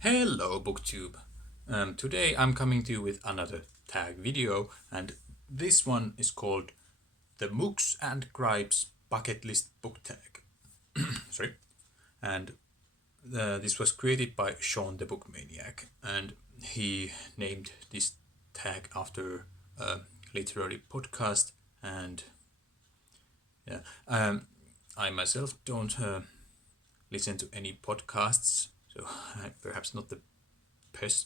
Hello BookTube. Today I'm coming to you with another tag video, and this one is called the Mookse and Gripes Bucket List Book Tag. Sorry. And this was created by SHAWN the Book Maniac, and he named this tag after a literary podcast. And yeah, I myself don't listen to any podcasts, so I'm perhaps not the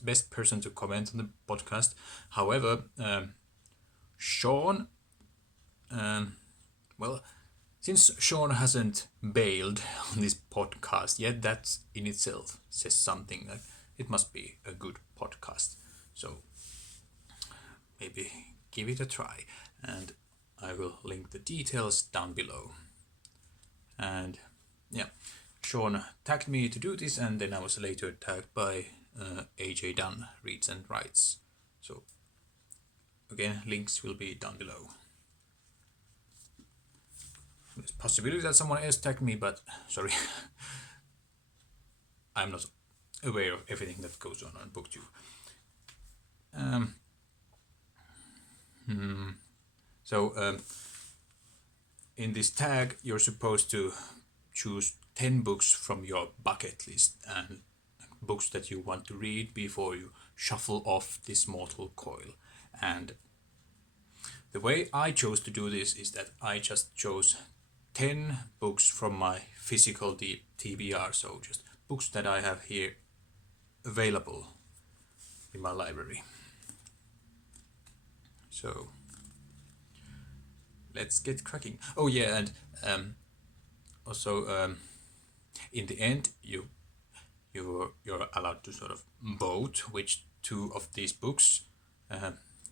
best person to comment on the podcast. However, SHAWN, well, since SHAWN hasn't bailed on this podcast yet, that in itself says something that it must be a good podcast. So maybe give it a try, and I will link the details down below. And yeah, SHAWN tagged me to do this, and then I was later tagged by AJ Dunn Reads and Writes. So again, links will be down below. There's a possibility that someone else tagged me, but sorry, I'm not aware of everything that goes on BookTube. In this tag, you're supposed to choose 10 books from your bucket list and books that you want to read before you shuffle off this mortal coil. And the way I chose to do this is that I just chose 10 books from my physical TBR, so just books that I have here available in my library. So let's get cracking. Oh yeah, and also in the end you're allowed to sort of vote which two of these books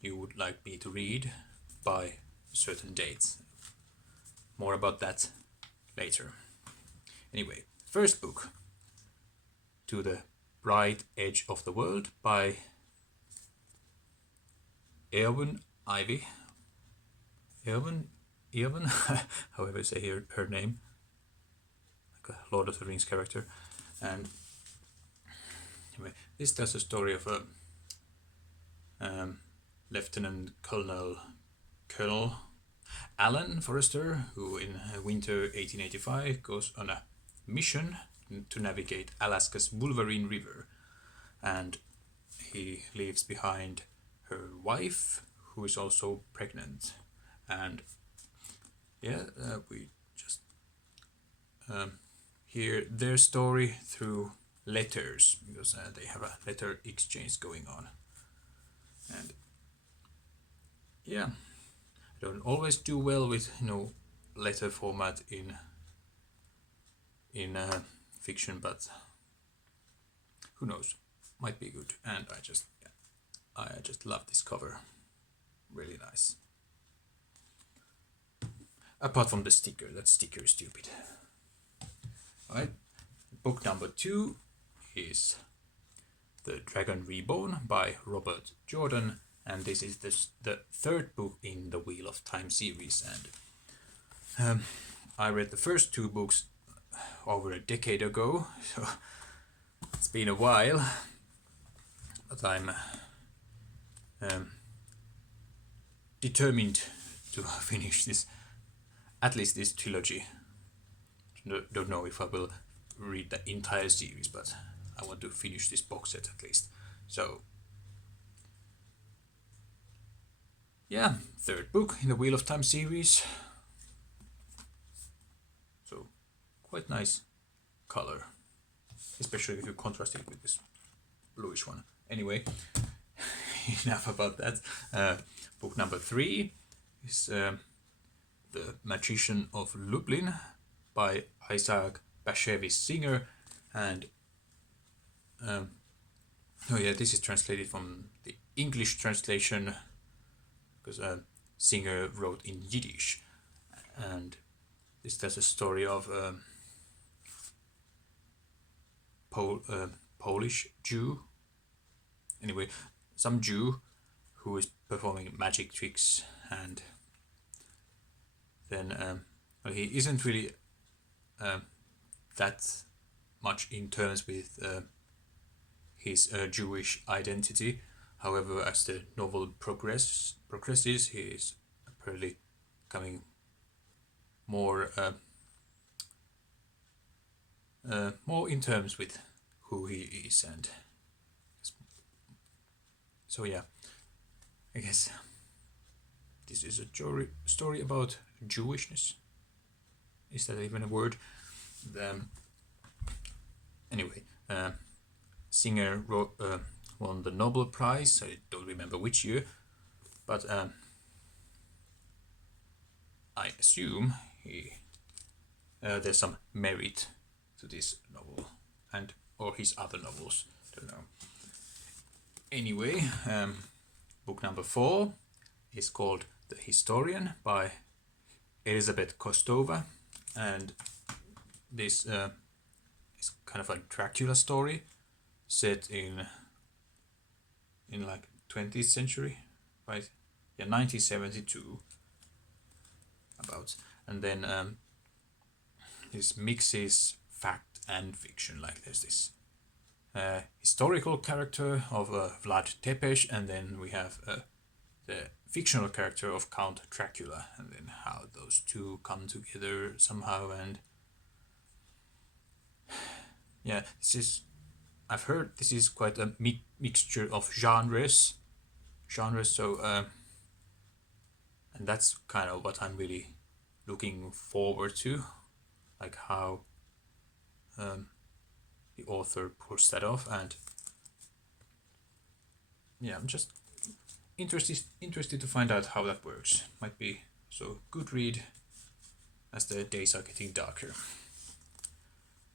you would like me to read by certain dates. More about that later. Anyway, first book, To the Bright Edge of the World by Eowyn Ivey. Eowyn, however you say her name, like a Lord of the Rings character. And anyway, this tells the story of a Lieutenant Colonel Alan Forrester, who in winter 1885 goes on a mission to navigate Alaska's Wolverine River, and he leaves behind her wife, who is also pregnant. And yeah, we just hear their story through letters, because they have a letter exchange going on. And yeah, I don't always do well with letter format in fiction, but who knows, might be good. And I just love this cover, really nice. Apart from the sticker, that sticker is stupid. Alright, book number 2 is The Dragon Reborn by Robert Jordan, and this is the third book in the Wheel of Time series. And I read the first 2 books over a decade ago, so it's been a while, but I'm determined to finish this, at least this trilogy. Don't know if I will read the entire series, but I want to finish this box set at least. So yeah, third book in the Wheel of Time series. So quite nice color, especially if you contrast it with this bluish one. Anyway, enough about that. Book number 3 is The Magician of Lubin by Isaac Bashevis Singer, and oh yeah, this is translated from the English translation, because Singer wrote in Yiddish, and this tells a story of Polish Jew. Anyway, some Jew who is performing magic tricks, and then he isn't really that much in terms with his Jewish identity. However, as the novel progresses, he is apparently coming more more in terms with who he is, and so yeah, I guess this is a story about Jewishness. Is that even a word? Anyway, Singer won the Nobel Prize. I don't remember which year, but I assume there's some merit to this novel and or his other novels. Don't know. Anyway, book number 4 is called The Historian by Elizabeth Kostova, and this is kind of a Dracula story set in like 20th century, right? Yeah, 1972 about, and then this mixes fact and fiction. Like there's this historical character of Vlad Tepes, and then we have the fictional character of Count Dracula, and then how those two come together somehow. And yeah, I've heard this is quite a mixture of genres. So and that's kind of what I'm really looking forward to, like how the author pulls that off. And yeah, I'm just interested to find out how that works. Might be so good read as the days are getting darker.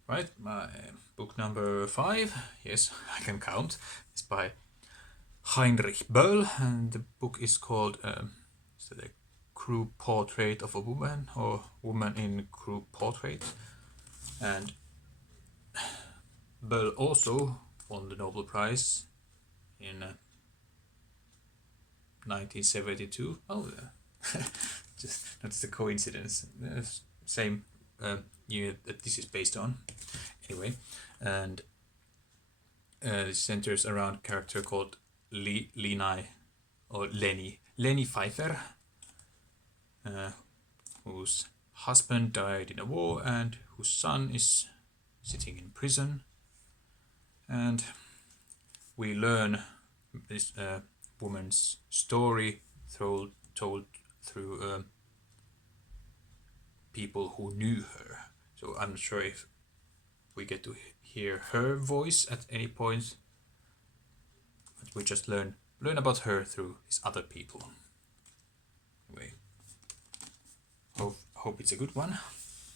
Right, my book number 5, yes, I can count, is by Heinrich Böll, and the book is called The Crew Portrait of a Woman, or Woman in Crew Portrait. And Böll also won the Nobel Prize in 1972. Oh, that's the coincidence. Same year that this is based on. Anyway, and it centers around a character called Leni Pfeiffer, whose husband died in a war and whose son is sitting in prison. And we learn this woman's story told through people who knew her. So I'm not sure if we get to hear her voice at any point, but we just learn about her through these other people. Anyway, hope it's a good one.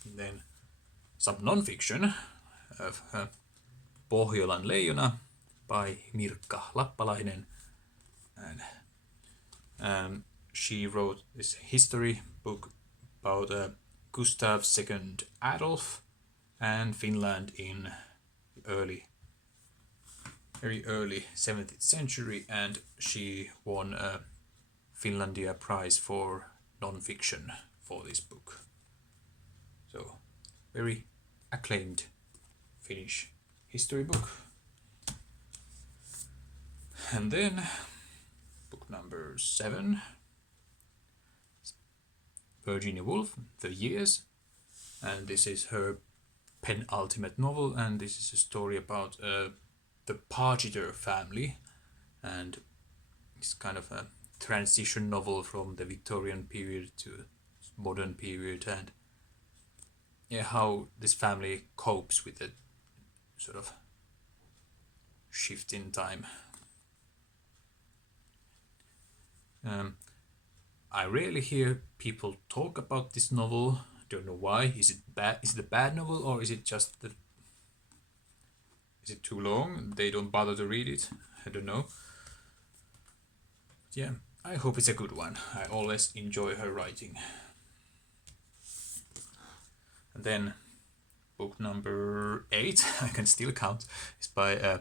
And then some non-fiction of Pohjolan Leijona by Mirkka Lappalainen, and she wrote this history book about Gustaf II Adolf and Finland in the very early 17th century, and she won a Finlandia Prize for non-fiction for this book. So very acclaimed Finnish history book. And then book number 7, Virginia Woolf, The Years, and this is her penultimate novel, and this is a story about the Pargeter family, and it's kind of a transition novel from the Victorian period to modern period, and yeah, how this family copes with the sort of shift in time. I rarely hear people talk about this novel. I don't know why. Is it bad? Is it a bad novel, or is it just is it too long? They don't bother to read it. I don't know. But yeah, I hope it's a good one. I always enjoy her writing. And then book number 8, I can still count, is by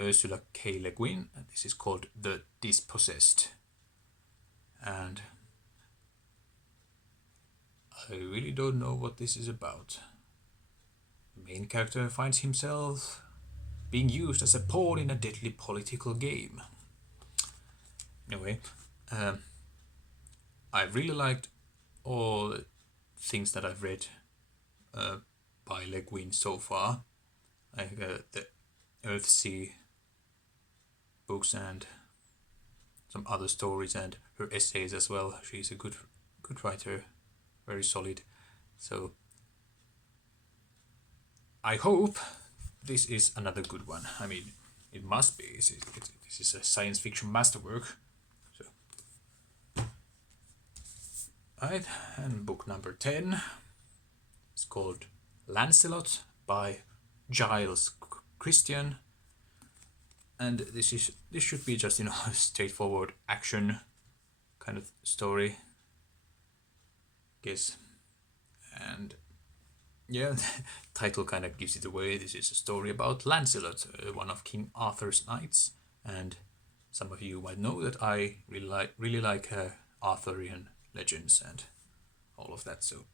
Ursula K. Le Guin, and this is called The Dispossessed. And I really don't know what this is about. The main character finds himself being used as a pawn in a deadly political game. Anyway, I really liked all the things that I've read by Le Guin so far, like the Earthsea books and some other stories and her essays as well. She's a good writer, very solid. So I hope this is another good one. I mean, it must be. This is a science fiction masterwork. So, alright, and book number 10 is called Lancelot by Giles Christian. And this should be just, a straightforward action kind of story, guess. And yeah, the title kind of gives it away. This is a story about Lancelot, one of King Arthur's knights. And some of you might know that I really like Arthurian legends and all of that. So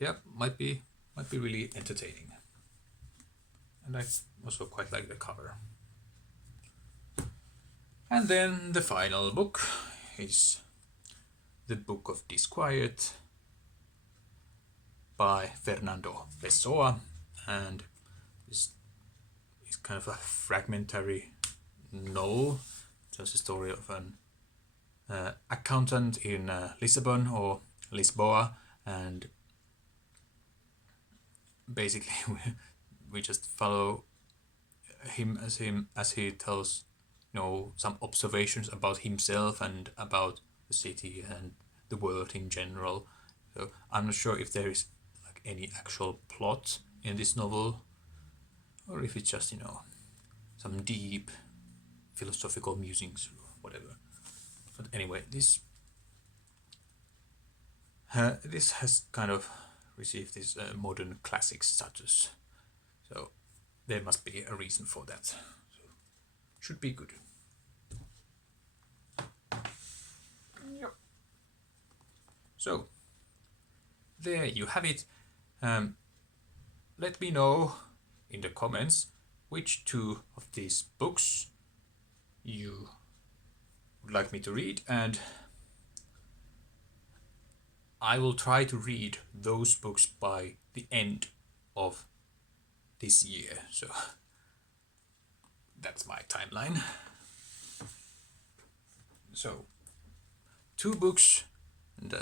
yeah, might be really entertaining. And I also quite like the cover. And then the final book is The Book of Disquiet by Fernando Pessoa, and it's kind of a fragmentary novel. Tells the story of an accountant in Lisbon or Lisboa, and basically we just follow him as he tells some observations about himself and about the city and the world in general. So I'm not sure if there is like any actual plot in this novel, or if it's just some deep philosophical musings or whatever. But anyway, this has kind of received this modern classic status, so there must be a reason for that. So should be good. Yep. So there you have it. Let me know in the comments which two of these books you would like me to read, and I will try to read those books by the end of this year. So that's my timeline. So 2 books, and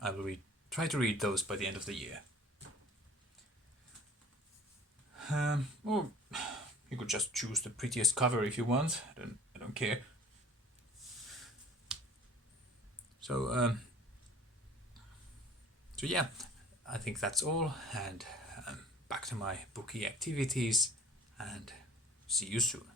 I will try to read those by the end of the year. Or you could just choose the prettiest cover if you want. I don't care. So yeah, I think that's all, and back to my bookie activities, and see you soon.